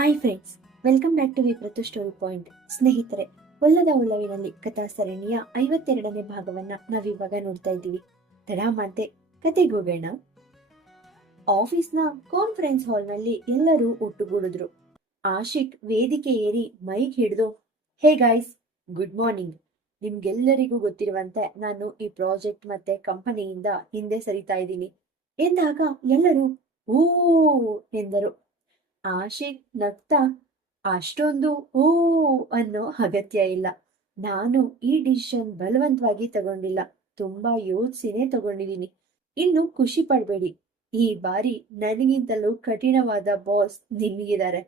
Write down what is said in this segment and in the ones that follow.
Hi friends, welcome back to ವಿಪ್ರತು story point. ಸ್ನೇಹಿತರೆ, ಒಲ್ಲದ ಒಲ್ಲವಿನಲ್ಲಿ ಕಥಾ ಸರಣಿಯ 52ನೇ ಭಾಗವನ್ನ ನಾವಿವಾಗ ನೋಡ್ತಾ ಇದ್ದೀವಿ. ತಡ ಮಾಡದೆ ಕತೆಗೆ ಹೋಗೋಣ. ಆಫೀಸ್ನ ಕಾನ್ಫರೆನ್ಸ್ ಹಾಲ್ನಲ್ಲಿ ಎಲ್ಲರೂ ಒಟ್ಟುಗೂಡಿದ್ರು. ಆಶಿಕ್ ವೇದಿಕೆ ಏರಿ ಮೈಕ್ ಹಿಡಿದು, ಹೇ ಗಾಯ್ಸ್, ಗುಡ್ ಮಾರ್ನಿಂಗ್. ನಿಮ್ಗೆಲ್ಲರಿಗೂ ಗೊತ್ತಿರುವಂತೆ ನಾನು ಈ ಪ್ರಾಜೆಕ್ಟ್ ಮತ್ತೆ ಕಂಪನಿಯಿಂದ ಹಿಂದೆ ಸರಿತಾ ಇದ್ದೀನಿ ಎಂದಾಗ ಎಲ್ಲರೂ ಓ ಎಂದರು. ಆಶಿಕ್ ನಗ್ತಾ, ಅಷ್ಟೊಂದು ಓ ಅನ್ನೋ ಅಗತ್ಯ ಇಲ್ಲ. ನಾನು ಈ ಡಿಸಿಷನ್ ಬಲವಂತವಾಗಿ ತಗೊಂಡಿಲ್ಲ, ತುಂಬಾ ಯೋಚಿಸಿನೇ ತಗೊಂಡಿದ್ದೀನಿ. ಇನ್ನು ಖುಷಿ ಪಡ್ಬೇಡಿ, ಈ ಬಾರಿ ನನಗಿಂತಲೂ ಕಠಿಣವಾದ ಬಾಸ್ ನಿಮಗಿದ್ದಾರೆ.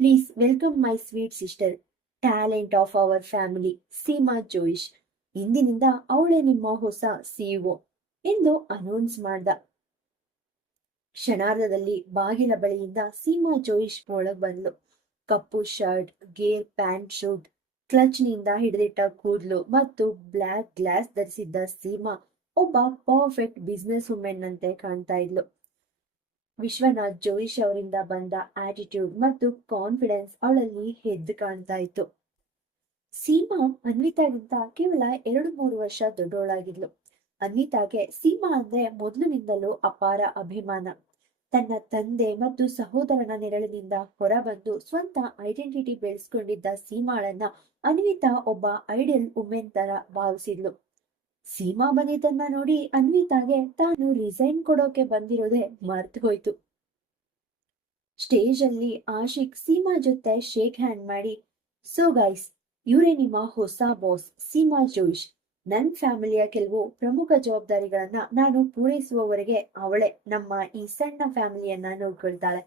Please welcome my sweet sister, talent of our family, Seema Joish. ಇಂದಿನಿಂದ ಅವಳೇ ನಿಮ್ಮ ಹೊಸ ಸಿಇಒ ಎಂದು ಅನೌನ್ಸ್ ಮಾಡ್ದ. ಕ್ಷಣಾರ್ಧದಲ್ಲಿ ಬಾಗಿಲ ಬಳಿಯಿಂದ ಸೀಮಾ ಜೋಯಿಶ್ ಒಳಗ್ ಬಂದ್ಲು. ಕಪ್ಪು ಶರ್ಟ್, ಗೇರ್ ಪ್ಯಾಂಟ್ ಶೂಟ್, ಕ್ಲಚ್ನಿಂದ ಹಿಡಿದಿಟ್ಟ ಕೂದಲು ಮತ್ತು ಬ್ಲ್ಯಾಕ್ ಗ್ಲಾಸ್ ಧರಿಸಿದ್ದ ಸೀಮಾ ಒಬ್ಬ ಪರ್ಫೆಕ್ಟ್ ಬಿಸ್ನೆಸ್ ವುಮೆನ್ ಅಂತೆ ಕಾಣ್ತಾ ಇದ್ಲು. ವಿಶ್ವನಾಥ್ ಜೋಯಿಶ್ ಅವರಿಂದ ಬಂದ ಆಟಿಟ್ಯೂಡ್ ಮತ್ತು ಕಾನ್ಫಿಡೆನ್ಸ್ ಅವಳಲ್ಲಿ ಎದ್ದು ಕಾಣ್ತಾ ಇತ್ತು. ಸೀಮಾ ಅನ್ವಿತಾಗಿಂತ ಕೇವಲ 2-3 ವರ್ಷ ದೊಡ್ಡವಳಾಗಿದ್ಲು. ಅನ್ವಿತಾಗೆ ಸೀಮಾ ಅಂದ್ರೆ ಮೊದಲಿನಿಂದಲೂ ಅಪಾರ ಅಭಿಮಾನ. ತನ್ನ ತಂದೆ ಮತ್ತು ಸಹೋದರನ ನೆರಳಿನಿಂದ ಹೊರಬಂದು ಸ್ವಂತ ಐಡೆಂಟಿಟಿ ಬೆಳೆಸ್ಕೊಂಡಿದ್ದ ಸೀಮಾಳನ್ನ ಅನ್ವಿತಾ ಒಬ್ಬ ಐಡಿಯಲ್ ವುಮೆನ್ ತರ ಭಾವಿಸಿದ್ಲು. ಸೀಮಾ ಬಂದಿದ್ದನ್ನ ನೋಡಿ ಅನ್ವಿತಾಗೆ ತಾನು ರಿಸೈನ್ ಕೊಡೋಕೆ ಬಂದಿರೋದೇ ಮರ್ತು ಹೋಯ್ತು. ಸ್ಟೇಜ್ ಅಲ್ಲಿ ಆಶಿಕ್ ಸೀಮಾ ಜೊತೆ ಶೇಕ್ ಹ್ಯಾಂಡ್ ಮಾಡಿ, ಸೊ ಗೈಸ್, ಇವರೇ ನಿಮ್ಮ ಹೊಸ ಬಾಸ್ ಸೀಮಾ ಜೋಯಿಶ್. ನನ್ ಫ್ಯಾಮಿಲಿಯ ಕೆಲವು ಪ್ರಮುಖ ಜವಾಬ್ದಾರಿಗಳನ್ನ ನಾನು ಪೂರೈಸುವವರೆಗೆ ಅವಳೇ ನಮ್ಮ ಈ ಸಣ್ಣ ಫ್ಯಾಮಿಲಿಯನ್ನ ನೋಡ್ಕೊಳ್ತಾಳೆ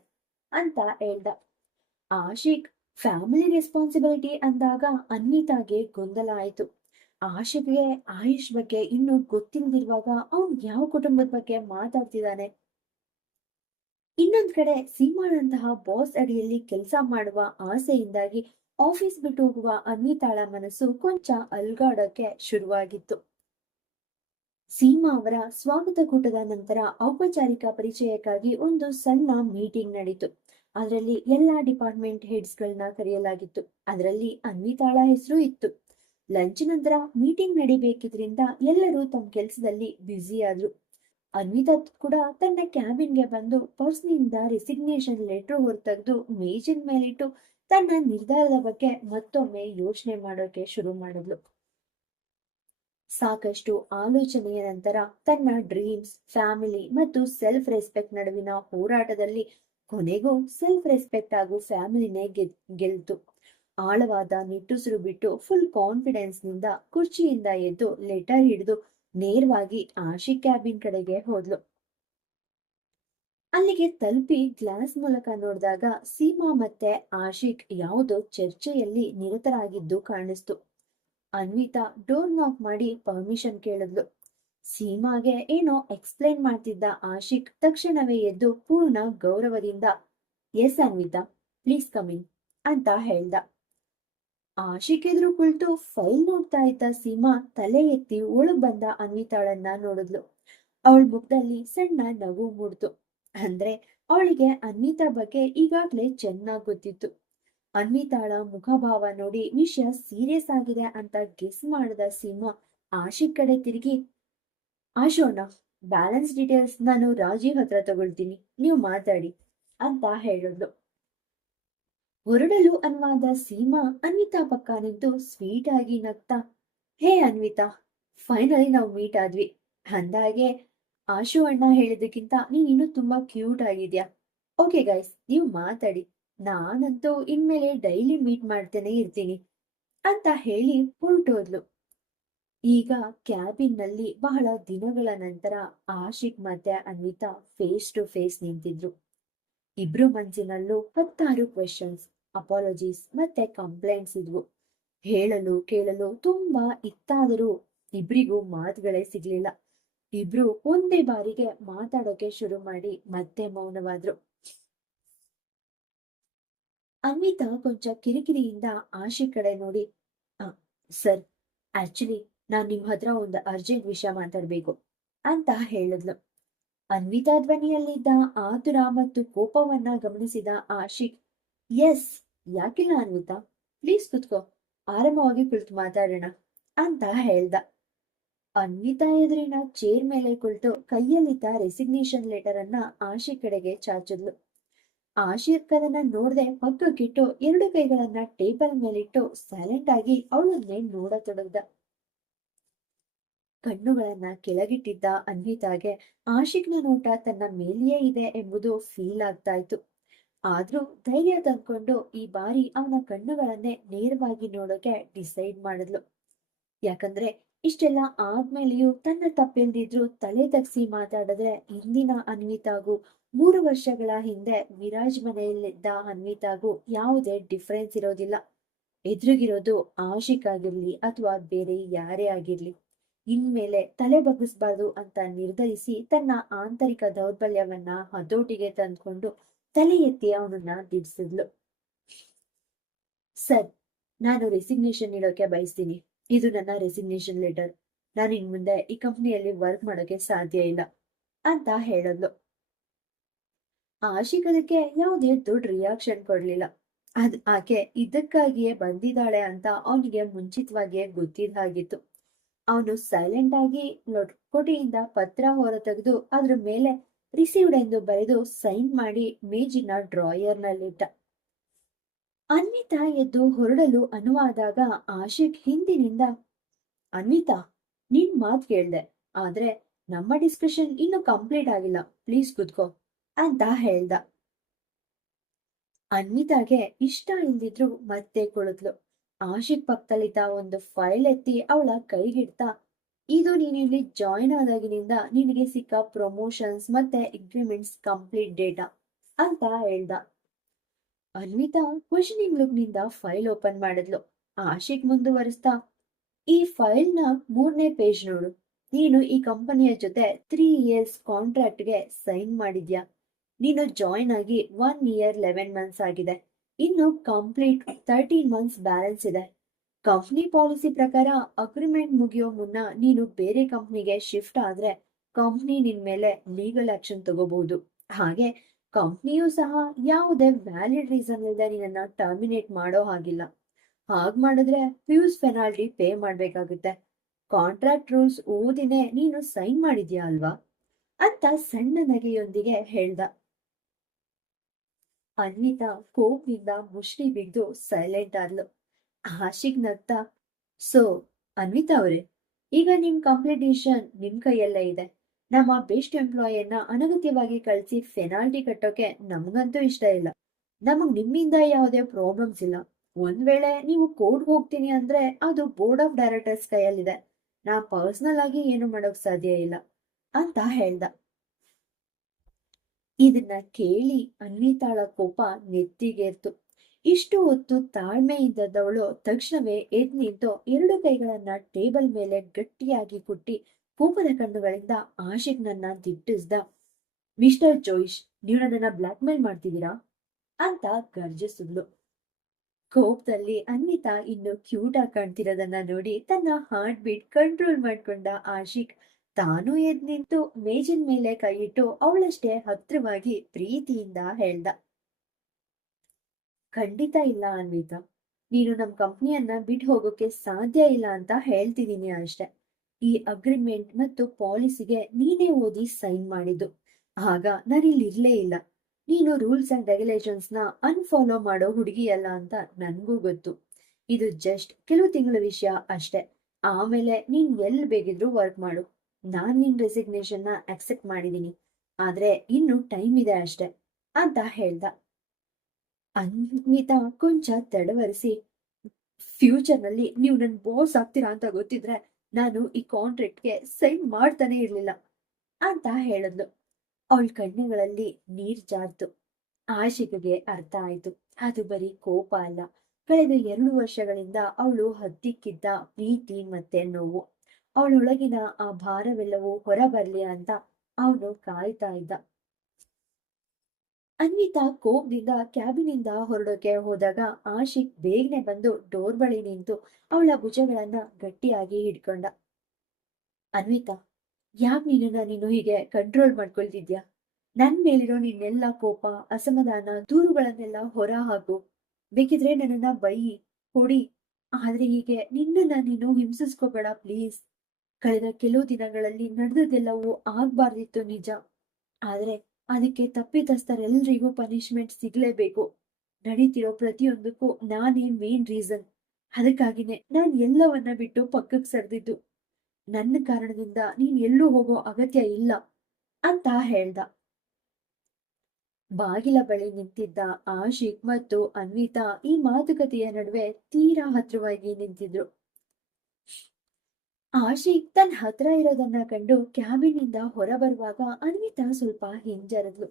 ಅಂತ ಹೇಳ್ದ. ಆಶಿಕ್ ಫ್ಯಾಮಿಲಿ ರೆಸ್ಪಾನ್ಸಿಬಿಲಿಟಿ ಅಂದಾಗ ಅನ್ವಿತಾಗೆ ಗೊಂದಲ ಆಯ್ತು. ಆಶಿಕ್ಗೆ ಆಯುಷ್ ಬಗ್ಗೆ ಇನ್ನೂ ಗೊತ್ತಿಲ್ದಿರುವಾಗ ಅವ್ನ್ ಯಾವ ಕುಟುಂಬದ ಬಗ್ಗೆ ಮಾತಾಡ್ತಿದ್ದಾನೆ? ಇನ್ನೊಂದ್ ಕಡೆ ಸೀಮಾಳಂತಹ ಬಾಸ್ ಅಡಿಯಲ್ಲಿ ಕೆಲಸ ಮಾಡುವ ಆಸೆಯಿಂದಾಗಿ ಆಫೀಸ್ ಬಿಟ್ಟು ಹೋಗುವ ಅನ್ವಿತಾಳ ಮನಸ್ಸು ಕೊಂಚ ಅಲ್ಗಾಡೋಕೆ ಶುರುವಾಗಿತ್ತು. ಸೀಮಾ ಅವರ ಸ್ವಾಗತ ಕೂಟದ ನಂತರ ಔಪಚಾರಿಕ ಪರಿಚಯಕ್ಕಾಗಿ ಒಂದು ಸಣ್ಣ ಮೀಟಿಂಗ್ ನಡೀತು. ಅದರಲ್ಲಿ ಎಲ್ಲಾ ಡಿಪಾರ್ಟ್ಮೆಂಟ್ ಹೆಡ್ಸ್ ಗಳನ್ನ ಕರೆಯಲಾಗಿತ್ತು. ಅದರಲ್ಲಿ ಅನ್ವಿತಾಳ ಹೆಸರು ಇತ್ತು. ಲಂಚ್ ನಂತರ ಮೀಟಿಂಗ್ ನಡಿಬೇಕಿದ್ರಿಂದ ಎಲ್ಲರೂ ತಮ್ಮ ಕೆಲಸದಲ್ಲಿ ಬ್ಯುಸಿ ಆದ್ರು. ಅನ್ವಿತಾ ಕೂಡ ತನ್ನ ಕ್ಯಾಬಿನ್ಗೆ ಬಂದು ಪರ್ಸ್ನಿಂದ ರೆಸಿಗ್ನೇಷನ್ ಲೆಟರ್ ಹೊರತೆಗೆದು ಮೇಜಿನ ಮೇಲಿಟ್ಟು ತನ್ನ ನಿರ್ಧಾರದ ಬಗ್ಗೆ ಮತ್ತೊಮ್ಮೆ ಯೋಚನೆ ಮಾಡೋಕೆ ಶುರು ಮಾಡಿದ್ಲು. ಸಾಕಷ್ಟು ಆಲೋಚನೆಯ ನಂತರ ತನ್ನ ಡ್ರೀಮ್ಸ್, ಫ್ಯಾಮಿಲಿ ಮತ್ತು ಸೆಲ್ಫ್ ರೆಸ್ಪೆಕ್ಟ್ ನಡುವಿನ ಹೋರಾಟದಲ್ಲಿ ಕೊನೆಗೂ ಸೆಲ್ಫ್ ರೆಸ್ಪೆಕ್ಟ್ ಹಾಗೂ ಫ್ಯಾಮಿಲಿನೇ ಗೆಲ್ತು. ಆಳವಾದ ನಿಟ್ಟುಸಿರು ಬಿಟ್ಟು ಫುಲ್ ಕಾನ್ಫಿಡೆನ್ಸ್ ನಿಂದ ಕುರ್ಚಿಯಿಂದ ಎದ್ದು ಲೆಟರ್ ಹಿಡಿದು ನೇರವಾಗಿ ಆಶಿಕ್ ಕ್ಯಾಬಿನ್ ಕಡೆಗೆ ಹೋದ್ಲು. ಅಲ್ಲಿಗೆ ತಲುಪಿ ಗ್ಲಾಸ್ ಮೂಲಕ ನೋಡಿದಾಗ ಸೀಮಾ ಮತ್ತೆ ಆಶಿಕ್ ಯಾವುದೋ ಚರ್ಚೆಯಲ್ಲಿ ನಿರತರಾಗಿದ್ದು ಕಾಣಿಸ್ತು. ಅನ್ವಿತಾ ಡೋರ್ ನಾಕ್ ಮಾಡಿ ಪರ್ಮಿಷನ್ ಕೇಳಿದ್ಲು. ಸೀಮಾಗೆ ಏನೋ ಎಕ್ಸ್ಪ್ಲೇನ್ ಮಾಡ್ತಿದ್ದ ಆಶಿಕ್ ತಕ್ಷಣವೇ ಎದ್ದು ಪೂರ್ಣ ಗೌರವದಿಂದ, ಎಸ್ ಅನ್ವಿತಾ, ಪ್ಲೀಸ್ ಕಮಿನ್ ಅಂತ ಹೇಳ್ದ. ಆಶಿಕ್ ಎದುರು ಕುಳಿತು ಫೈಲ್ ನೋಡ್ತಾ ಇದ್ದ ಸೀಮಾ ತಲೆ ಎತ್ತಿ ಒಳಗ್ ಬಂದ ಅನ್ವಿತಾಳನ್ನ ನೋಡಿದ್ಲು. ಅವಳ ಮುಖದಲ್ಲಿ ಸಣ್ಣ ನಗು ಮೂಡ್ತು. ಅಂದ್ರೆ ಅವಳಿಗೆ ಅನ್ವಿತಾ ಬಗ್ಗೆ ಈಗಾಗ್ಲೇ ಚೆನ್ನಾಗ್ ಗೊತ್ತಿತ್ತು. ಅನ್ವಿತಾಳ ಮುಖಭಾವ ನೋಡಿ ವಿಷಯ ಸೀರಿಯಸ್ ಆಗಿದೆ ಅಂತ ಗೆಸ್ ಮಾಡಿದ ಸೀಮಾ ಆಶಿಕ್ ಕಡೆ ತಿರುಗಿ, ಆಶೋಣ, ಬ್ಯಾಲೆನ್ಸ್ ಡೀಟೇಲ್ಸ್ ನಾನು ರಾಜೀವ್ ಹತ್ರ ತಗೊಳ್ತೀನಿ, ನೀವು ಮಾತಾಡಿ ಅಂತ ಹೇಳಿದ್ಲು. ಹೊರಡಲು ಅನ್ವಾದ ಸೀಮಾ ಅನ್ವಿತಾ ಪಕ್ಕ ನಿಂತು ಸ್ವೀಟ್ ಆಗಿ ನಗ್ತಾ, ಹೇ ಅನ್ವಿತಾ, ಫೈನಲಿ ನಾವು ಮೀಟ್ ಆದ್ವಿ. ಅಂದಾಗೆ ಆಶು ಅಣ್ಣ ಹೇಳಿದಕ್ಕಿಂತ ನೀನ್ ಇನ್ನೂ ತುಂಬಾ ಕ್ಯೂಟ್ ಆಗಿದ್ಯಾ. ಓಕೆ ಗೈಸ್, ನೀವು ಮಾತಾಡಿ, ನಾನಂತೂ ಇನ್ಮೇಲೆ ಡೈಲಿ ಮೀಟ್ ಮಾಡ್ತೇನೆ ಇರ್ತೀನಿ ಅಂತ ಹೇಳಿ ಹೊರಟೋದ್ಲು. ಈಗ ಕ್ಯಾಬಿನ್ ನಲ್ಲಿ ಬಹಳ ದಿನಗಳ ನಂತರ ಆಶಿಕ್ ಮತ್ತೆ ಅನ್ವಿತಾ ಫೇಸ್ ಟು ಫೇಸ್ ನಿಂತಿದ್ರು. ಇಬ್ರು ಮನ್ಸಿನಲ್ಲೂ 10 ಕ್ವೆಶನ್ಸ್, ಅಪಾಲಜೀಸ್ ಮತ್ತೆ ಕಂಪ್ಲೇಂಟ್ಸ್ ಇದ್ವು. ಹೇಳಲು ಕೇಳಲು ತುಂಬಾ ಇತ್ತಾದರೂ ಇಬ್ರಿಗೂ ಮಾತುಗಳೇ ಸಿಗ್ಲಿಲ್ಲ. ಇಬ್ರು ಒಂದೇ ಬಾರಿಗೆ ಮಾತಾಡೋಕೆ ಶುರು ಮಾಡಿ ಮತ್ತೆ ಮೌನವಾದ್ರು. ಅನ್ವಿತಾ ಕೊಂಚ ಕಿರಿಕಿರಿಯಿಂದ ಆಶಿಕ್ ಕಡೆ ನೋಡಿ, ಸರ್, ಆಕ್ಚುಲಿ ನಾನ್ ನಿಮ್ ಹತ್ರ ಒಂದು ಅರ್ಜೆಂಟ್ ವಿಷಯ ಮಾತಾಡ್ಬೇಕು ಅಂತ ಹೇಳಿದ್ಲು. ಅನ್ವಿತಾ ಧ್ವನಿಯಲ್ಲಿದ್ದ ಆತುರ ಮತ್ತು ಕೋಪವನ್ನ ಗಮನಿಸಿದ ಆಶಿಕ್, ಎಸ್, ಯಾಕಿಲ್ಲ ಅನ್ವಿತಾ, ಪ್ಲೀಸ್ ಕುತ್ಕೋ, ಆರಾಮವಾಗಿ ಕುಳಿತು ಮಾತಾಡೋಣ ಅಂತ ಹೇಳ್ದ. ಅನ್ವಿತಾ ಎದುರಿನ ಚೇರ್ ಮೇಲೆ ಕುಳಿತು ಕೈಯಲ್ಲಿದ್ದ ರೆಸಿಗ್ನೇಷನ್ ಲೆಟರ್ ಅನ್ನ ಆಶಿ ಕಡೆಗೆ ಚಾಚಿದ್ಲು. ಆಶಿಕ್ ಅದನ್ನ ನೋಡ್ದೆ ಪಕ್ಕಕ್ಕಿಟ್ಟು ಎರಡು ಕೈಗಳನ್ನ ಟೇಬಲ್ ಮೇಲಿಟ್ಟು ಸೈಲೆಂಟ್ ಆಗಿ ಅವಳನ್ನೇ ನೋಡತೊಡಗ್ದ. ಕಣ್ಣುಗಳನ್ನ ಕೆಳಗಿಟ್ಟಿದ್ದ ಅನ್ವಿತಾಗೆ ಆಶಿಕ್ನ ನೋಟ ತನ್ನ ಮೇಲೆಯೇ ಇದೆ ಎಂಬುದು ಫೀಲ್ ಆಗ್ತಾ ಇತ್ತು. ಆದ್ರೂ ಧೈರ್ಯ ತಂದ್ಕೊಂಡು ಈ ಬಾರಿ ಅವನ ಕಣ್ಣುಗಳನ್ನೇ ನೇರವಾಗಿ ನೋಡೋಕೆ ಡಿಸೈಡ್ ಮಾಡಿದ್ಲು. ಯಾಕಂದ್ರೆ ಇಷ್ಟೆಲ್ಲ ಆದ್ಮೇಲೆಯೂ ತನ್ನ ತಪ್ಪಿಲ್ದಿದ್ರು ತಲೆ ತಗ್ಸಿ ಮಾತಾಡಿದ್ರೆ ಇಂದಿನ ಅನ್ವಿತಾಗೂ 3 ವರ್ಷಗಳ ಹಿಂದೆ ವಿರಾಜ್ ಮನೆಯಲ್ಲಿದ್ದ ಅನ್ವಿತಾಗೂ ಯಾವುದೇ ಡಿಫ್ರೆನ್ಸ್ ಇರೋದಿಲ್ಲ. ಎದುರಿಗಿರೋದು ಆಶಿಕ್ ಆಗಿರ್ಲಿ ಅಥವಾ ಬೇರೆ ಯಾರೇ ಆಗಿರ್ಲಿ, ಇನ್ಮೇಲೆ ತಲೆ ಬಗ್ಗಿಸ್ಬಾರ್ದು ಅಂತ ನಿರ್ಧರಿಸಿ ತನ್ನ ಆಂತರಿಕ ದೌರ್ಬಲ್ಯವನ್ನ ಹತೋಟಿಗೆ ತಂದ್ಕೊಂಡು ತಲೆ ಎತ್ತಿ ಅವನನ್ನ ದಿಡ್ಸಿದ್ಲು. ಸರ್, ನಾನು ರೆಸಿಗ್ನೇಷನ್ ಇಡೋಕೆ ಬಯಸ್ತೀನಿ. ಇದು ನನ್ನ ರೆಸಿಗ್ನೇಷನ್ ಲೆಟರ್. ನಾನು ಇನ್ ಮುಂದೆ ಈ ಕಂಪ್ನಿಯಲ್ಲಿ ವರ್ಕ್ ಮಾಡೋಕೆ ಸಾಧ್ಯ ಇಲ್ಲ ಅಂತ ಹೇಳಿದ್ಲು. ಆಶಿಕ್ ಅದಕ್ಕೆ ಯಾವುದೇ ದೊಡ್ಡ ರಿಯಾಕ್ಷನ್ ಕೊಡ್ಲಿಲ್ಲ. ಆಕೆ ಇದಕ್ಕಾಗಿಯೇ ಬಂದಿದ್ದಾಳೆ ಅಂತ ಅವನಿಗೆ ಮುಂಚಿತವಾಗಿಯೇ ಗೊತ್ತಿದ್ದ ಹಾಗಿತ್ತು. ಅವನು ಸೈಲೆಂಟ್ ಆಗಿ ಲೊಟ್ಕೊಟಿಯಿಂದ ಪತ್ರ ಹೊರ ತೆಗೆದು ಅದ್ರ ಮೇಲೆ ರಿಸೀವ್ಡ್ ಎಂದು ಬರೆದು ಸೈನ್ ಮಾಡಿ ಮೇಜಿನ ಡ್ರಾಯರ್ ನಲ್ಲಿಟ್ಟ. ಅನ್ವಿತಾ ಎದ್ದು ಹೊರಡಲು ಅನುವಾದಾಗ ಆಶಿಕ್ ಹಿಂದಿನಿಂದ, ಅನ್ವಿತಾ, ನಿನ್ ಮಾತ್ ಕೇಳ್ದೆ, ಆದ್ರೆ ನಮ್ಮ ಡಿಸ್ಕಷನ್ ಇನ್ನು ಕಂಪ್ಲೀಟ್ ಆಗಿಲ್ಲ, ಪ್ಲೀಸ್ ಕುತ್ಕೋ ಅಂತ ಹೇಳ್ದ. ಅನ್ವಿತಾಗೆ ಇಷ್ಟ ಇಲ್ದಿದ್ರು ಮತ್ತೆ ಕುಳಿದ್ಲು. ಆಶಿಕ್ ಪಕ್ಕದಲ್ಲಿದ್ದ ಒಂದು ಫೈಲ್ ಎತ್ತಿ ಅವಳ ಕೈಗಿಡ್ತಾ, ಇದು ನೀನು ಇಲ್ಲಿ ಜಾಯಿನ್ ಆದಾಗಿನಿಂದ ನಿನಗೆ ಸಿಕ್ಕ ಪ್ರಮೋಷನ್ಸ್ ಮತ್ತೆ ಅಗ್ರಿಮೆಂಟ್ಸ್ ಕಂಪ್ಲೀಟ್ ಡೇಟಾ ಅಂತ ಹೇಳ್ದ. ಅನ್ವಿತಾ ಕ್ವಶನಿಂಗ್ ಲುಕ್ ನಿಂದ ಫೈಲ್ ಓಪನ್ ಮಾಡಿದ್ಲು. ಆಶಿಕ್ ಮುಂದುವರಿಸ್ತಾ, ಈ ಫೈಲ್ ನ 3ನೇ ಪೇಜ್ ನೋಡು. ನೀನು ಈ ಕಂಪನಿಯ ಜೊತೆ 3 ಇಯರ್ಸ್ ಕಾಂಟ್ರಾಕ್ಟ್ಗೆ ಸೈನ್ ಮಾಡಿದ್ಯಾ. ನೀನು ಜಾಯಿನ್ ಆಗಿ 1 ಇಯರ್ 11 ಮಂತ್ಸ್ ಆಗಿದೆ. ಇನ್ನು ಕಂಪ್ಲೀಟ್ 13 ಮಂತ್ಸ್ ಬ್ಯಾಲೆನ್ಸ್ ಇದೆ. ಕಂಪ್ನಿ ಪಾಲಿಸಿ ಪ್ರಕಾರ ಅಗ್ರಿಮೆಂಟ್ ಮುಗಿಯೋ ಮುನ್ನ ನೀನು ಬೇರೆ ಕಂಪ್ನಿಗೆ ಶಿಫ್ಟ್ ಆದ್ರೆ ಕಂಪ್ನಿ ನಿನ್ ಮೇಲೆ ಲೀಗಲ್ ಆಕ್ಷನ್ ತಗೋಬಹುದು. ಹಾಗೆ ಕಂಪ್ನಿಯೂ ಸಹ ಯಾವುದೇ ವ್ಯಾಲಿಡ್ ರೀಸನ್ ಇಲ್ಲದೆ ನಿನ್ನನ್ನ ಟರ್ಮಿನೇಟ್ ಮಾಡೋ ಹಾಗಿಲ್ಲ. ಹಾಗ್ ಮಾಡಿದ್ರೆ ಫ್ಯೂಸ್ ಪೆನಾಲ್ಟಿ ಪೇ ಮಾಡ್ಬೇಕಾಗುತ್ತೆ. ಕಾಂಟ್ರಾಕ್ಟ್ ರೂಲ್ಸ್ ಓದಿನೇ ನೀನು ಸೈನ್ ಮಾಡಿದ್ಯಾ ಅಲ್ವಾ ಅಂತ ಸಣ್ಣ ನಗೆಯೊಂದಿಗೆ ಹೇಳ್ದ. ಅನ್ವಿತಾ ಕೋಪದಿಂದ ಮುಷ್ಟಿ ಬಿದ್ದು ಸೈಲೆಂಟ್ ಆದ್ಲು. ಆಶಿಕ್ ನಗ್ತಾ, ಸೊ ಅನ್ವಿತಾ ಅವರೇ, ಈಗ ನಿಮ್ ಕಂಪ್ಲೀಟೇಷನ್ ನಿಮ್ ಕೈಯಲ್ಲೇ ಇದೆ. ನಮ್ಮ ಬೆಸ್ಟ್ ಎಂಪ್ಲಾಯಿಯನ್ನ ಅನಗತ್ಯವಾಗಿ ಕಳಿಸಿ ಪೆನಾಲ್ಟಿ ಕಟ್ಟೋಕೆ ನಮ್ಗಂತೂ ಇಷ್ಟ ಇಲ್ಲ. ನಮಗ್ ನಿಮ್ಮಿಂದ ಯಾವುದೇ ಪ್ರಾಬ್ಲಮ್ಸ್ ಇಲ್ಲ. ಒಂದ್ ವೇಳೆ ನೀವು ಕೋರ್ಟ್ ಹೋಗ್ತೀನಿ ಅಂದ್ರೆ ಅದು ಬೋರ್ಡ್ ಆಫ್ ಡೈರೆಕ್ಟರ್ಸ್ ಕೈಯಲ್ಲಿದೆ. ನಾ ಪರ್ಸನಲ್ ಆಗಿ ಏನು ಮಾಡೋಕ್ ಸಾಧ್ಯ ಇಲ್ಲ ಅಂತ ಹೇಳ್ದ. ಇದನ್ನ ಕೇಳಿ ಅನ್ವಿತಾಳ ಕೋಪ ನೆತ್ತಿಗೇರ್ತು. ಇಷ್ಟು ಹೊತ್ತು ತಾಳ್ಮೆ ಇದ್ದದವಳು ತಕ್ಷಣವೇ ಎದ್ ನಿಂತು 2 ಕೈಗಳನ್ನ ಟೇಬಲ್ ಮೇಲೆ ಗಟ್ಟಿಯಾಗಿ ಕುಟ್ಟಿ ಕೋಪದ ಕಣ್ಣುಗಳಿಂದ ಆಶಿಕ್ ನನ್ನ ದಿಟ್ಟಿಸ್ದ. ಮಿಸ್ಟರ್ ಜೋಯಿಶ್, ನೀವು ನನ್ನನ್ನ ಬ್ಲಾಕ್ ಮೇಲ್ ಮಾಡ್ತಿದ್ದೀರಾ ಅಂತ ಗರ್ಜಿಸಿದ್ಲು. ಕೋಪದಲ್ಲಿ ಅನ್ವಿತಾ ಇನ್ನು ಕ್ಯೂಟ್ ಆಗಿ ಕಾಣ್ತಿರೋದನ್ನ ನೋಡಿ ತನ್ನ ಹಾರ್ಟ್ ಬೀಟ್ ಕಂಟ್ರೋಲ್ ಮಾಡ್ಕೊಂಡ ಆಶಿಕ್ ತಾನು ಎದ್ ನಿಂತು ಮೇಜಿನ ಮೇಲೆ ಕೈಯಿಟ್ಟು ಅವಳಷ್ಟೇ ಹತ್ರವಾಗಿ ಪ್ರೀತಿಯಿಂದ ಹೇಳ್ದ, ಖಂಡಿತ ಇಲ್ಲ ಅನ್ವಿತಾ. ನೀನು ನಮ್ ಕಂಪ್ನಿಯನ್ನ ಬಿಟ್ಟು ಹೋಗೋಕೆ ಸಾಧ್ಯ ಇಲ್ಲ ಅಂತ ಹೇಳ್ತಿದೀನಿ ಅಷ್ಟೆ. ಈ ಅಗ್ರಿಮೆಂಟ್ ಮತ್ತು ಪಾಲಿಸಿಗೆ ನೀನೇ ಓದಿ ಸೈನ್ ಮಾಡಿದ್ದು. ಆಗ ನಾನಿಲ್ಲಿ ಇರ್ಲೇ ಇಲ್ಲ. ನೀನು ರೂಲ್ಸ್ ಅಂಡ್ ರೆಗ್ಯುಲೇಷನ್ಸ್ ನ ಅನ್ಫಾಲೋ ಮಾಡೋ ಹುಡುಗಿಯಲ್ಲ ಅಂತ ನನ್ಗೂ ಗೊತ್ತು. ಇದು ಜಸ್ಟ್ ಕೆಲವು ತಿಂಗಳ ವಿಷಯ ಅಷ್ಟೆ. ಆಮೇಲೆ ನೀನ್ ಎಲ್ಲಿ ಬೇಕಿದ್ರು ವರ್ಕ್ ಮಾಡು. ನಾನ್ ನಿನ್ ರೆಸಿಗ್ನೇಷನ್ ನ ಅಕ್ಸೆಪ್ಟ್ ಮಾಡಿದೀನಿ. ಆದ್ರೆ ಇನ್ನು ಟೈಮ್ ಇದೆ ಅಷ್ಟೆ ಅಂತ ಹೇಳ್ದ. ಅನ್ವಿತಾ ಕೊಂಚ ತಡವರಿಸಿ, ಫ್ಯೂಚರ್ ನಲ್ಲಿ ನೀವು ನನ್ ಬಾಸ್ ಆಗ್ತೀರಾ ಅಂತ ಗೊತ್ತಿದ್ರೆ ನಾನು ಈ ಕಾಂಟ್ರಾಕ್ಟ್ಗೆ ಸೈನ್ ಮಾಡ್ತಾನೆ ಇರ್ಲಿಲ್ಲ ಅಂತ ಹೇಳಿದ್ಲು. ಅವಳ ಕಣ್ಣುಗಳಲ್ಲಿ ನೀರ್ ಜಾರ್ತು. ಆಶಿಕ್ಗೆ ಅರ್ಥ ಆಯ್ತು, ಅದು ಬರೀ ಕೋಪ ಅಲ್ಲ, ಕಳೆದ 2 ವರ್ಷಗಳಿಂದ ಅವಳು ಹತ್ತಿಕ್ಕಿದ್ದ ಪ್ರೀತಿ ಮತ್ತೆ ನೋವು. ಅವಳೊಳಗಿನ ಆ ಭಾರವೆಲ್ಲವೂ ಹೊರಬರ್ಲಿ ಅಂತ ಅವನು ಕಾಯ್ತಾ ಇದ್ದ. ಅನ್ವಿತಾ ಕೋಪದಿಂದ ಕ್ಯಾಬಿನಿಂದ ಹೊರಡೋಕೆ ಹೋದಾಗ ಆಶಿಕ್ ಬೇಗನೆ ಬಂದು ಡೋರ್ ಬಳಿ ನಿಂತು ಅವಳ ಭುಜಗಳನ್ನ ಗಟ್ಟಿಯಾಗಿ ಹಿಡ್ಕೊಂಡ. ಅನ್ವಿತಾ, ಯಾಕೆ ನೀನು ಹೀಗೆ ಕಂಟ್ರೋಲ್ ಮಾಡ್ಕೊಳ್ತಿದ್ಯಾ? ನನ್ ಮೇಲಿರೋ ನಿನ್ನೆಲ್ಲ ಕೋಪ, ಅಸಮಾಧಾನ, ದೂರುಗಳನ್ನೆಲ್ಲ ಹೊರ ಹಾಕು. ಬೇಕಿದ್ರೆ ನನ್ನನ್ನ ಬೈಯಿ, ಹೊಡಿ. ಆದ್ರೆ ಹೀಗೆ ನಿನ್ನನ್ನ ನೀನು ಹಿಂಸಿಸ್ಕೋಬೇಡ ಪ್ಲೀಸ್. ಕಳೆದ ಕೆಲವು ದಿನಗಳಲ್ಲಿ ನಡೆದದ್ದೆಲ್ಲವೂ ಆಗ್ಬಾರ್ದಿತ್ತು ನಿಜ. ಆದ್ರೆ ಅದಕ್ಕೆ ತಪ್ಪಿತಸ್ಥರೆಲ್ರಿಗೂ ಪನಿಷ್ಮೆಂಟ್ ಸಿಗ್ಲೇಬೇಕು. ನಡೀತಿರೋ ಪ್ರತಿಯೊಂದಕ್ಕೂ ನಾನೇ ಮೇನ್ ರೀಸನ್. ಅದಕ್ಕಾಗಿನೇ ನಾನ್ ಎಲ್ಲವನ್ನ ಬಿಟ್ಟು ಪಕ್ಕಕ್ ಸರಿದಿದ್ದು. ನನ್ನ ಕಾರಣದಿಂದ ನೀನ್ ಎಲ್ಲೂ ಹೋಗೋ ಅಗತ್ಯ ಇಲ್ಲ ಅಂತ ಹೇಳ್ದ. ಬಾಗಿಲ ಬಳಿ ನಿಂತಿದ್ದ ಆಶಿಕ್ ಮತ್ತು ಅನ್ವಿತಾ ಈ ಮಾತುಕತೆಯ ನಡುವೆ ತೀರಾ ಹತ್ರವಾಗಿ ನಿಂತಿದ್ರು. ಆಶಿಕ್ ತನ್ನ ಹತ್ರ ಇರೋದನ್ನ ಕಂಡು ಕ್ಯಾಬಿನಿಂದ ಹೊರಬರುವಾಗ ಅನ್ವಿತಾ ಸ್ವಲ್ಪ ಹಿಂಜರಿದ್ಲು.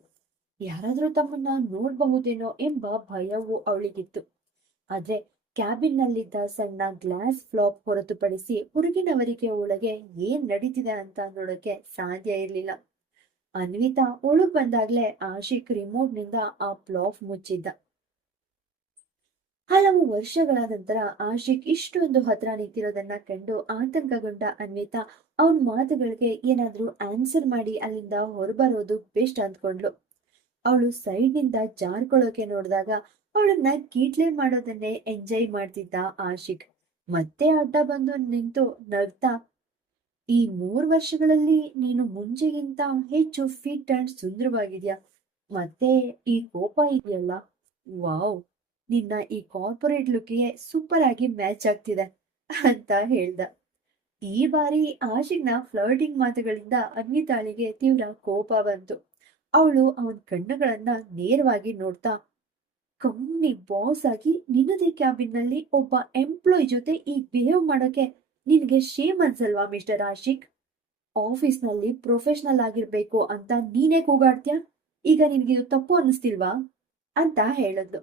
ಯಾರಾದ್ರೂ ತಮ್ಮನ್ನ ನೋಡ್ಬಹುದೇನೋ ಎಂಬ ಭಯವು ಅವಳಿಗಿತ್ತು. ಆದ್ರೆ ಕ್ಯಾಬಿನ್ ನಲ್ಲಿದ್ದ ಸಣ್ಣ ಗ್ಲಾಸ್ ಫ್ಲಾಪ್ ಹೊರತುಪಡಿಸಿ ಹೊರಗಿನವರಿಗೆ ಒಳಗೆ ಏನ್ ನಡೀತಿದೆ ಅಂತ ನೋಡಕ್ಕೆ ಸಾಧ್ಯ ಇರ್ಲಿಲ್ಲ. ಅನ್ವಿತಾ ಒಳಗ್ ಬಂದಾಗ್ಲೇ ಆಶಿಕ್ ರಿಮೋಟ್ ನಿಂದ ಆ ಫ್ಲಾಪ್ ಮುಚ್ಚಿದ್ದ. ಹಲವು ವರ್ಷಗಳ ನಂತರ ಆಶಿಕ್ ಇಷ್ಟೊಂದು ಹತ್ರ ನಿಂತಿರೋದನ್ನ ಕಂಡು ಆತಂಕಗೊಂಡ ಅನ್ವಿತಾ ಅವನ್ ಮಾತುಗಳಿಗೆ ಏನಾದ್ರೂ ಆನ್ಸರ್ ಮಾಡಿ ಅಲ್ಲಿಂದ ಹೊರಬರೋದು ಬೆಸ್ಟ್ ಅಂದ್ಕೊಂಡ್ಲು. ಅವಳು ಸೈಡ್ ನಿಂದ ಜಾರ್ಕೊಳ್ಳೋಕೆ ನೋಡಿದಾಗ ಅವಳನ್ನ ಕೀಟ್ಲೆ ಮಾಡೋದನ್ನೇ ಎಂಜಾಯ್ ಮಾಡ್ತಿದ್ದ ಆಶಿಕ್ ಮತ್ತೆ ಅಡ್ಡ ಬಂದು ನಿಂತು ನಗ್ತಾ, ಈ 3 ವರ್ಷಗಳಲ್ಲಿ ನೀನು ಮುಂಚೆಗಿಂತ ಹೆಚ್ಚು ಫಿಟ್ ಅಂಡ್ ಸುಂದರವಾಗಿದ್ಯಾ. ಮತ್ತೆ ಈ ಕೋಪ ಇದೆಯಲ್ಲ, ವಾವ್, ನಿನ್ನ ಈ ಕಾರ್ಪೊರೇಟ್ ಲುಕ್ಗೆ ಸೂಪರ್ ಆಗಿ ಮ್ಯಾಚ್ ಆಗ್ತಿದೆ ಅಂತ ಹೇಳ್ದ. ಈ ಬಾರಿ ಆಶಿಕ್ನ ಫ್ಲರ್ಟಿಂಗ್ ಮಾತುಗಳಿಂದ ಅನ್ವಿತಾಳಿಗೆ ತೀವ್ರ ಕೋಪ ಬಂತು. ಅವಳು ಅವನ್ ಕಣ್ಣುಗಳನ್ನ ನೇರವಾಗಿ ನೋಡ್ತಾ, ಕಂಪ್ನಿ ಬಾಸ್ ಆಗಿ ನಿನ್ನದೇ ಕ್ಯಾಬಿನ್ ನಲ್ಲಿ ಒಬ್ಬ ಎಂಪ್ಲಾಯ್ ಜೊತೆ ಈ ಬಿಹೇವ್ ಮಾಡೋಕೆ ನಿನ್ಗೆ ಶೇಮ್ ಅನ್ಸಲ್ವಾ ಮಿಸ್ಟರ್ ಆಶಿಕ್? ಆಫೀಸ್ ನಲ್ಲಿ ಪ್ರೊಫೆಷನಲ್ ಆಗಿರ್ಬೇಕು ಅಂತ ನೀನೇ ಕೂಗಾಡ್ತ್ಯಾ? ಈಗ ನಿನ್ಗಿದು ತಪ್ಪು ಅನ್ನಿಸ್ತಿಲ್ವಾ ಅಂತ ಹೇಳಿದ್ಲು.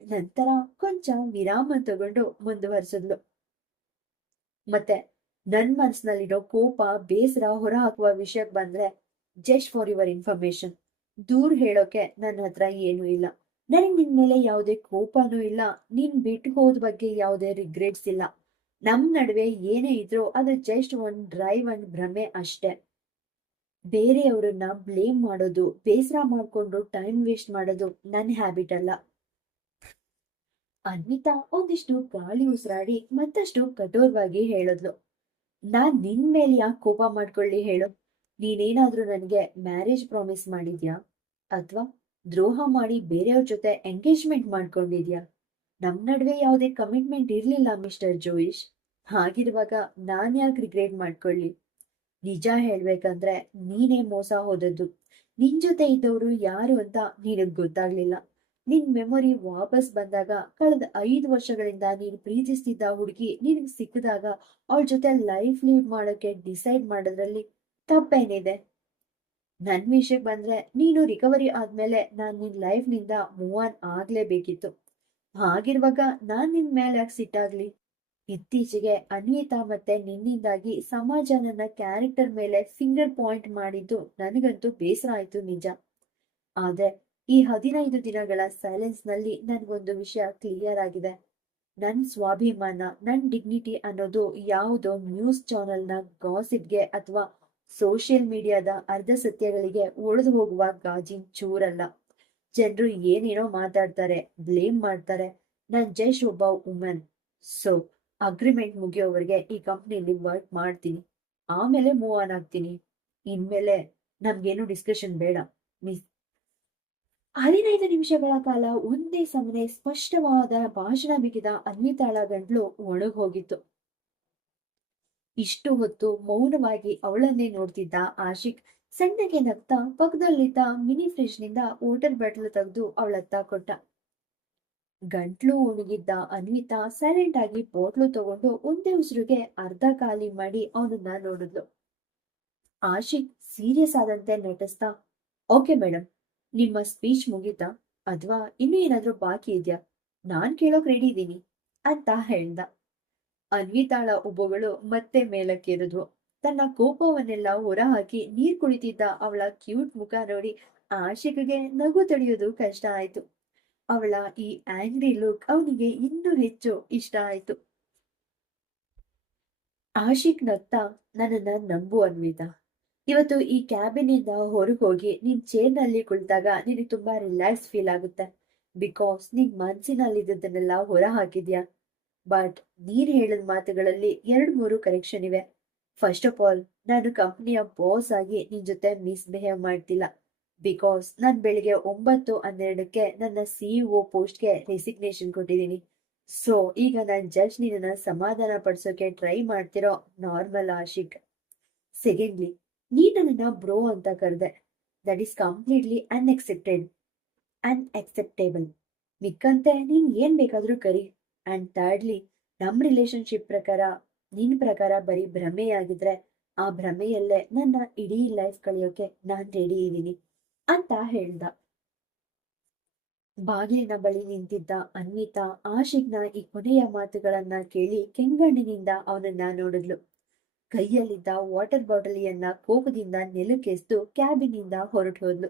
ನಂತರ ಕೊಂಚ ವಿರಾಮ ತಗೊಂಡು ಮುಂದುವರಿಸಿದ್ಲು. ಮತ್ತೆ ನನ್ ಮನ್ಸಿನಲ್ಲಿರೋ ಕೋಪ, ಬೇಸರ ಹೊರ ಹಾಕುವ ವಿಷಯಕ್ಕೆ ಬಂದ್ರೆ, ಜಸ್ಟ್ ಫಾರ್ ಯುವರ್ ಇನ್ಫಾರ್ಮೇಶನ್, ದೂರ್ ಹೇಳೋಕೆ ನನ್ನ ಹತ್ರ ಏನೂ ಇಲ್ಲ. ನನಗ್ ನಿನ್ ಮೇಲೆ ಯಾವುದೇ ಕೋಪನೂ ಇಲ್ಲ. ನೀನ್ ಬಿಟ್ಟು ಹೋದ ಬಗ್ಗೆ ಯಾವುದೇ ರಿಗ್ರೆಟ್ಸ್ ಇಲ್ಲ. ನಮ್ ನಡುವೆ ಏನೇ ಇದ್ರೂ ಅದು ಜಸ್ಟ್ ಒಂದ್ ಡ್ರೈವ್ ಅಂಡ್ ಭ್ರಮೆ ಅಷ್ಟೇ. ಬೇರೆಯವ್ರನ್ನ ಬ್ಲೇಮ್ ಮಾಡೋದು, ಬೇಸರ ಮಾಡ್ಕೊಂಡು ಟೈಮ್ ವೇಸ್ಟ್ ಮಾಡೋದು ನನ್ನ ಹ್ಯಾಬಿಟ್ ಅಲ್ಲ. ಅನ್ವಿತಾ ಒಂದಿಷ್ಟು ಗಾಳಿ ಉಸಿರಾಡಿ ಮತ್ತಷ್ಟು ಕಠೋರವಾಗಿ ಹೇಳಿದ್ಲು. ನಾನ್ ನಿನ್ ಮೇಲೆ ಯಾಕೆ ಕೋಪ ಮಾಡ್ಕೊಳ್ಳಿ ಹೇಳು? ನೀನೇನಾದ್ರೂ ನನ್ಗೆ ಮ್ಯಾರೇಜ್ ಪ್ರಾಮಿಸ್ ಮಾಡಿದ್ಯಾ? ಅಥವಾ ದ್ರೋಹ ಮಾಡಿ ಬೇರೆಯವ್ರ ಜೊತೆ ಎಂಗೇಜ್ಮೆಂಟ್ ಮಾಡ್ಕೊಂಡಿದ್ಯಾ? ನಮ್ ನಡುವೆ ಯಾವುದೇ ಕಮಿಟ್ಮೆಂಟ್ ಇರ್ಲಿಲ್ಲ ಮಿಸ್ಟರ್ ಜೋಯಿಶ್. ಹಾಗಿರುವಾಗ ನಾನ್ ಯಾಕೆ ರಿಗ್ರೆಟ್ ಮಾಡ್ಕೊಳ್ಳಿ? ನಿಜ ಹೇಳ್ಬೇಕಂದ್ರೆ ನೀನೇ ಮೋಸ ಹೋದದ್ದು. ನಿನ್ ಜೊತೆ ಇದ್ದವರು ಯಾರು ಅಂತ ನಿನಗ್ ಗೊತ್ತಾಗ್ಲಿಲ್ಲ. ನಿನ್ ಮೆಮೊರಿ ವಾಪಸ್ ಬಂದಾಗ ಕಳೆದ 5 ವರ್ಷಗಳಿಂದ ನೀನ್ ಪ್ರೀತಿಸ್ತಿದ್ದ ಹುಡುಗಿ ನಿನಗ್ ಸಿಕ್ಕಿದಾಗ ಅವಳ ಜೊತೆ ಲೈಫ್ ಲೀಡ್ ಮಾಡೋಕೆ ಡಿಸೈಡ್ ಮಾಡೋದ್ರಲ್ಲಿ ತಪ್ಪೇನಿದೆ? ನನ್ ವಿಷಯಕ್ಕೆ ಬಂದ್ರೆ ನೀನು ರಿಕವರಿ ಆದ್ಮೇಲೆ ನಾನ್ ನಿನ್ ಲೈಫ್ ನಿಂದ ಮೂವ್ ಆನ್ ಆಗ್ಲೇಬೇಕಿತ್ತು. ಹಾಗಿರುವಾಗ ನಾನ್ ನಿನ್ ಮೇಲೆ ಯಾಕೆ ಸಿಟ್ಟಾಗ್ಲಿ? ಇತ್ತೀಚೆಗೆ ಅನ್ವಿತಾ ಮತ್ತೆ ನಿನ್ನಿಂದಾಗಿ ಸಮಾಜ ನನ್ನ ಕ್ಯಾರೆಕ್ಟರ್ ಮೇಲೆ ಫಿಂಗರ್ ಪಾಯಿಂಟ್ ಮಾಡಿದ್ದು ನನಗಂತೂ ಬೇಸರ ಆಯ್ತು ನಿಜ. ಆದ್ರೆ ಈ 15 ದಿನಗಳ ಸೈಲೆನ್ಸ್ ನಲ್ಲಿ ನನ್ಗೊಂದು ವಿಷಯ ಕ್ಲಿಯರ್ ಆಗಿದೆ. ನನ್ ಸ್ವಾಭಿಮಾನ, ನನ್ ಡಿಗ್ನಿಟಿ ಅನ್ನೋದು ಯಾವುದೋ ನ್ಯೂಸ್ ಚಾನೆಲ್ನ ಗಾಸಿಪ್ಗೆ ಅಥವಾ ಸೋಷಿಯಲ್ ಮೀಡಿಯಾದ ಅರ್ಧ ಸತ್ಯಗಳಿಗೆ ಒಡೆದು ಹೋಗುವ ಗಾಜಿನ ಚೂರಲ್ಲ. ಜನರು ಏನೇನೋ ಮಾತಾಡ್ತಾರೆ, ಬ್ಲೇಮ್ ಮಾಡ್ತಾರೆ. ನಾನ್ ಜಸ್ಟ್ ಒಬ್ಬ ವುಮನ್. ಸೊ ಅಗ್ರಿಮೆಂಟ್ ಮುಗಿಯೋವರೆಗೆ ಈ ಕಂಪ್ನಿಲಿ ವರ್ಕ್ ಮಾಡ್ತೀನಿ. ಆಮೇಲೆ ಮೂವ್ ಆನ್ ಆಗ್ತೀನಿ. ಇನ್ಮೇಲೆ ನಮ್ಗೇನು ಡಿಸ್ಕಷನ್ ಬೇಡ. ಮಿಸ್ 15 ನಿಮಿಷಗಳ ಕಾಲ ಒಂದೇ ಸಮನೆ ಸ್ಪಷ್ಟವಾದ ಭಾಷಣ ಬಿಗಿದ ಅನ್ವಿತಾಳ ಗಂಟ್ಲು ಒಣಗ್ ಹೋಗಿತ್ತು. ಇಷ್ಟು ಹೊತ್ತು ಮೌನವಾಗಿ ಅವಳನ್ನೇ ನೋಡ್ತಿದ್ದ ಆಶಿಕ್ ಸಣ್ಣಗೆ ನಗ್ತಾ ಪಕ್ಕದಲ್ಲಿದ್ದ ಮಿನಿ ಫ್ರಿಜ್ ನಿಂದ ವಾಟರ್ ಬಾಟಲ್ ತೆಗೆದು ಅವಳತ್ತ ಕೊಟ್ಟ. ಗಂಟ್ಲು ಒಣಗಿದ್ದ ಅನ್ವಿತಾ ಸೈಲೆಂಟ್ ಆಗಿ ಬಾಟ್ಲು ತಗೊಂಡು ಒಂದೇ ಉಸಿರಿಗೆ ಅರ್ಧ ಖಾಲಿ ಮಾಡಿ ಅವನನ್ನ ನೋಡಿದ್ಲು. ಆಶಿಕ್ ಸೀರಿಯಸ್ ಆದಂತೆ ನಟಿಸ್ತಾ, ಓಕೆ ಮೇಡಮ್, ನಿಮ್ಮ ಸ್ಪೀಚ್ ಮುಗೀತಾ ಅಥವಾ ಇನ್ನೂ ಏನಾದ್ರೂ ಬಾಕಿ ಇದ್ಯಾ? ನಾನ್ ಕೇಳೋಕ್ ರೆಡಿ ಇದ್ದೀನಿ ಅಂತ ಹೇಳ್ದ. ಅನ್ವಿತಾಳ ಉಬ್ಬುಗಳು ಮತ್ತೆ ಮೇಲಕ್ಕೇರಿದ್ವು. ತನ್ನ ಕೋಪವನ್ನೆಲ್ಲ ಹೊರಹಾಕಿ ನೀರ್ ಕುಡಿತಿದ್ದ ಅವಳ ಕ್ಯೂಟ್ ಮುಖ ನೋಡಿ ಆಶಿಕ್ಗೆ ನಗು ತಡೆಯೋದು ಕಷ್ಟ ಆಯ್ತು. ಅವಳ ಈ ಆಂಗ್ರಿ ಲುಕ್ ಅವನಿಗೆ ಇನ್ನೂ ಹೆಚ್ಚು ಇಷ್ಟ ಆಯ್ತು. ಆಶಿಕ್ ನಗ್ತಾ, ನನ್ನನ್ನ ನಂಬು ಅನ್ವಿತಾ. ಇವತ್ತು ಈ ಕ್ಯಾಬಿನಿಂದ ಹೊರಗೆ ಹೋಗಿ ನಿನ್ ಚೇರ್ನಲ್ಲಿ ಕುಳಿತಾಗ ನಿನಗೆ ತುಂಬಾ ರಿಲ್ಯಾಕ್ಸ್ ಫೀಲ್ ಆಗುತ್ತೆ. ಬಿಕಾಸ್ ನೀನ್ ಮನ್ಸಿನಲ್ಲಿದ್ದನ್ನೆಲ್ಲ ಹೊರ ಹಾಕಿದ್ಯಾ. ಬಟ್ ನೀನ್ ಹೇಳಿದ ಮಾತುಗಳಲ್ಲಿ 2-3 ಕರೆಕ್ಷನ್ ಇವೆ. ಫಸ್ಟ್ ಆಫ್ ಆಲ್, ನಾನು ಕಂಪ್ನಿಯ ಬಾಸ್ ಆಗಿ ನಿನ್ ಜೊತೆ ಮಿಸ್ಬಿಹೇವ್ ಮಾಡ್ತಿಲ್ಲ. ಬಿಕಾಸ್ ನಾನ್ ಬೆಳಿಗ್ಗೆ 9:12ಕ್ಕೆ ನನ್ನ ಸಿಇಒ ಪೋಸ್ಟ್ಗೆ ರೆಸಿಗ್ನೇಷನ್ ಕೊಟ್ಟಿದ್ದೀನಿ. ಸೊ ಈಗ ನಾನ್ ಜಸ್ಟ್ ನಿನ್ನ ಸಮಾಧಾನ ಪಡಿಸೋಕೆ ಟ್ರೈ ಮಾಡ್ತಿರೋ ನಾರ್ಮಲ್ ಆಶಿಕ್. ಸೆಕೆಂಡ್ಲಿ, ನೀನ್ ನನ್ನನ್ನ ಬ್ರೋ ಅಂತ ಕರೆದೆ. That is completely unacceptable. ಮಿಕ್ಕಂತೆ ನೀನ್ ಏನ್ ಬೇಕಾದ್ರೂ ಕರಿ. ಅಂಡ್ ಥರ್ಡ್ಲಿ, ನಮ್ ರಿಲೇಶನ್ಶಿಪ್ ಪ್ರಕಾರ ನಿನ್ ಪ್ರಕಾರ ಬರೀ ಭ್ರಮೆಯಾಗಿದ್ರೆ ಆ ಭ್ರಮೆಯಲ್ಲೇ ನನ್ನ ಇಡೀ ಲೈಫ್ ಕಳೆಯೋಕೆ ನಾನ್ ರೆಡಿ ಇದ್ದೀನಿ ಅಂತ ಹೇಳ್ದ. ಬಾಗಿಲಿನ ಬಳಿ ನಿಂತಿದ್ದ ಅನ್ವಿತಾ ಆಶಿಕ್ನ ಈ ಕೊನೆಯ ಮಾತುಗಳನ್ನ ಕೇಳಿ ಕೆಂಗಣ್ಣಿನಿಂದ ಅವನನ್ನ ನೋಡಿದ್ಲು. ಕೈಯಲ್ಲಿದ್ದ ವಾಟರ್ ಬಾಟಲಿಯನ್ನ ಕೋಪದಿಂದ ನೆಲಕ್ಕೆಸ್ದು ಕ್ಯಾಬಿನಿಂದ ಹೊರಟು ಹೋದ್ಲು.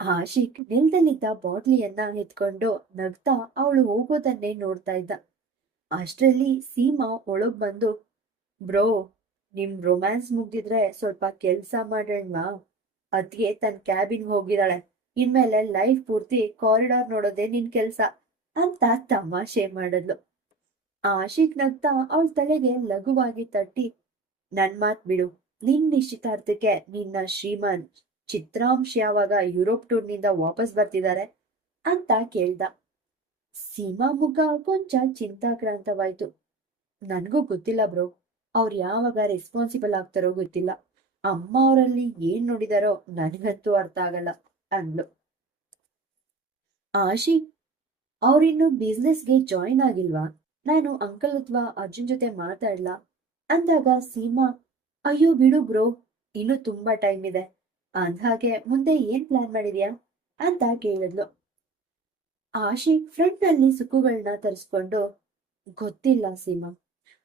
ಆಶಿಕ್ ನೆಲದಲ್ಲಿದ್ದ ಬಾಟ್ಲಿಯನ್ನ ಎತ್ಕೊಂಡು ನಗ್ತಾ ಅವಳು ಹೋಗೋದನ್ನೇ ನೋಡ್ತಾ ಇದ್ದ. ಅಷ್ಟರಲ್ಲಿ ಸೀಮಾ ಒಳಗ್ ಬಂದು, ಬ್ರೋ, ನಿಮ್ ರೊಮ್ಯಾನ್ಸ್ ಮುಗ್ದಿದ್ರೆ ಸ್ವಲ್ಪ ಕೆಲ್ಸ ಮಾಡೋಣವಾ? ಅದ್ಗೆ ತನ್ ಕ್ಯಾಬಿನ್ ಹೋಗಿದಾಳೆ. ಇನ್ಮೇಲೆ ಲೈಫ್ ಪೂರ್ತಿ ಕಾರಿಡಾರ್ ನೋಡೋದೇ ನಿನ್ ಕೆಲ್ಸ ಅಂತ ತಮಾಷೆ ಮಾಡಿದ್ಲು. ಆಶಿಕ್ ನಗ್ತಾ ಅವಳ ತಲೆಗೆ ಲಘುವಾಗಿ ತಟ್ಟಿ, ನನ್ ಮಾತ್ ಬಿಡು. ನಿನ್ ನಿಶ್ಚಿತಾರ್ಥಕ್ಕೆ ನಿನ್ನ ಶ್ರೀಮಾನ್ ಚಿತ್ರಾಂಶ್ ಯಾವಾಗ ಯುರೋಪ್ ಟೂರ್ನಿಂದ ವಾಪಸ್ ಬರ್ತಿದ್ದಾರೆ ಅಂತ ಕೇಳ್ದ. ಸೀಮಾ ಮುಖ ಕೊಂಚ ಚಿಂತಾಕ್ರಾಂತವಾಯ್ತು. ನನ್ಗೂ ಗೊತ್ತಿಲ್ಲ ಬ್ರೋ. ಅವ್ರು ಯಾವಾಗ ರೆಸ್ಪಾನ್ಸಿಬಲ್ ಆಗ್ತಾರೋ ಗೊತ್ತಿಲ್ಲ. ಅಮ್ಮ ಅವರಲ್ಲಿ ಏನ್ ನೋಡಿದಾರೋ ನನಗಂತೂ ಅರ್ಥ ಆಗಲ್ಲ ಅಂದ್ಲು. ಆಶಿಕ್, ಅವ್ರಿನ್ನು ಬಿಸ್ನೆಸ್ಗೆ ಜಾಯಿನ್ ಆಗಿಲ್ವಾ? ನಾನು ಅಂಕಲ್ ಅಥವಾ ಅರ್ಜುನ್ ಜೊತೆ ಮಾತಾಡ್ಲಾ ಅಂದಾಗ ಸೀಮಾ, ಅಯ್ಯೋ ಬಿಡು ಬ್ರೋ, ಇನ್ನು ತುಂಬಾ ಟೈಮ್ ಇದೆ. ಅಂದ್ಹಾಗೆ ಮುಂದೆ ಏನ್ ಪ್ಲಾನ್ ಮಾಡಿದ್ಯಾ ಅಂತ ಕೇಳಿದ್ಲು. ಆಶಿಕ್ ಫ್ರಂಟ್ ನಲ್ಲಿ ಸುಕ್ಕುಗಳನ್ನ ತರಿಸ್ಕೊಂಡು, ಗೊತ್ತಿಲ್ಲ ಸೀಮಾ.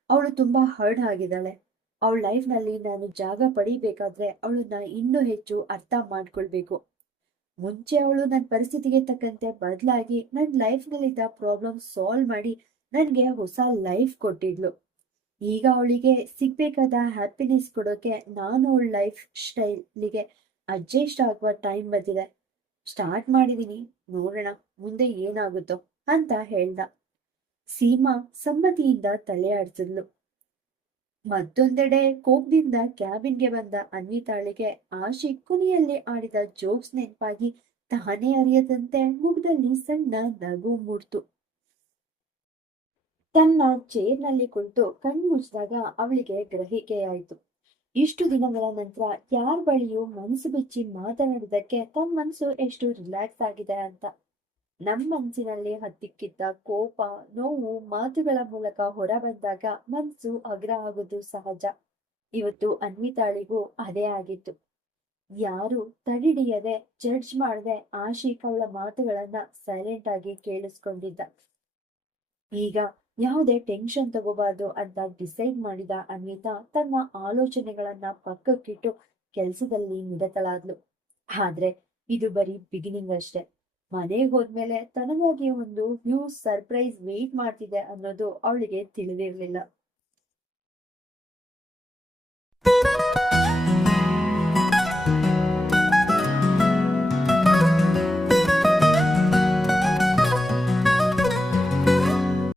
ಅವಳು ತುಂಬಾ ಹರ್ಡ್ ಆಗಿದ್ದಾಳೆ. ಅವಳ ಲೈಫ್ ನಲ್ಲಿ ನಾನು ಜಾಗ ಪಡಿಬೇಕಾದ್ರೆ ಅವಳನ್ನ ಇನ್ನೂ ಹೆಚ್ಚು ಅರ್ಥ ಮಾಡ್ಕೊಳ್ಬೇಕು. ಮುಂಚೆ ಅವಳು ನನ್ನ ಪರಿಸ್ಥಿತಿಗೆ ತಕ್ಕಂತೆ ಬದಲಾಗಿ ನನ್ನ ಲೈಫ್ ನಲ್ಲಿದ್ದ ಪ್ರಾಬ್ಲಮ್ ಸಾಲ್ವ್ ಮಾಡಿ ನನ್ಗೆ ಹೊಸ ಲೈಫ್ ಕೊಟ್ಟಿದ್ಲು. ಈಗ ಅವಳಿಗೆ ಸಿಗ್ಬೇಕಾದ ಹ್ಯಾಪಿನೆಸ್ ಕೊಡೋಕೆ ನಾನು ಅವಳ ಲೈಫ್ ಸ್ಟೈಲಿಗೆ ಅಡ್ಜಸ್ಟ್ ಆಗುವ ಟೈಮ್ ಬಂದಿದೆ. ಸ್ಟಾರ್ಟ್ ಮಾಡಿದೀನಿ, ನೋಡೋಣ ಮುಂದೆ ಏನಾಗುತ್ತೋ ಅಂತ ಹೇಳ್ದ. ಸೀಮಾ ಸಮ್ಮತಿಯಿಂದ ತಲೆ ಆಡ್ಸಿದ್ಲು. ಮತ್ತೊಂದೆಡೆ ಕೋಪದಿಂದ ಕ್ಯಾಬಿನ್ಗೆ ಬಂದ ಅನ್ವಿತಾಳಿಗೆ ಆಶಿಕ್ ಕೊನೆಯಲ್ಲಿ ಆಡಿದ ಜೋಕ್ಸ್ ನೆನಪಾಗಿ ತಾನೇ ಅರಿಯದಂತೆ ಮುಖದಲ್ಲಿ ಸಣ್ಣ ನಗು ಮೂಡ್ತು. ತನ್ನ ಚೇರ್ನಲ್ಲಿ ಕುಳಿತು ಕಣ್ಮುಚ್ಚಿದಾಗ ಅವಳಿಗೆ ಗ್ರಹಿಕೆಯಾಯಿತು. ಇಷ್ಟು ದಿನಗಳ ನಂತರ ಯಾರ ಬಳಿಯೂ ಮನಸ್ಸು ಬಿಚ್ಚಿ ಮಾತನಾಡಿದಕ್ಕೆ ತನ್ನ ಮನಸ್ಸು ಎಷ್ಟು ರಿಲ್ಯಾಕ್ಸ್ ಆಗಿದೆ ಅಂತ. ನಮ್ಮ ಮನಸ್ಸಿನಲ್ಲಿ ಹತ್ತಿಕ್ಕಿದ್ದ ಕೋಪ, ನೋವು ಮಾತುಗಳ ಮೂಲಕ ಹೊರ ಬಂದಾಗ ಮನಸ್ಸು ಅಗ್ರ ಆಗೋದು ಸಹಜ. ಇವತ್ತು ಅನ್ವಿತಾಳಿಗೂ ಅದೇ ಆಗಿತ್ತು. ಯಾರು ತಡಿಡಿಯದೆ ಜಡ್ಜ್ ಮಾಡದೆ ಆಶಿಕ್ ಅವಳ ಮಾತುಗಳನ್ನ ಸೈಲೆಂಟ್ ಆಗಿ ಕೇಳಿಸ್ಕೊಂಡಿದ್ದ. ಈಗ ಯಾವುದೇ ಟೆನ್ಷನ್ ತಗೋಬಾರ್ದು ಅಂತ ಡಿಸೈಡ್ ಮಾಡಿದ ಅನ್ವಿತಾ ತನ್ನ ಆಲೋಚನೆಗಳನ್ನ ಪಕ್ಕಕ್ಕಿಟ್ಟು ಕೆಲಸದಲ್ಲಿ ನಿರತಳಾದ್ಲು. ಆದ್ರೆ ಇದು ಬರೀ ಬಿಗಿನಿಂಗ್ ಅಷ್ಟೇ. ಮನೆಗೆ ಹೋದ್ಮೇಲೆ ತನಗಾಗಿ ಒಂದು ಹ್ಯೂಜ್ ಸರ್ಪ್ರೈಸ್ ವೇಟ್ ಮಾಡ್ತಿದೆ ಅನ್ನೋದು ಅವಳಿಗೆ ತಿಳಿದಿರ್ಲಿಲ್ಲ.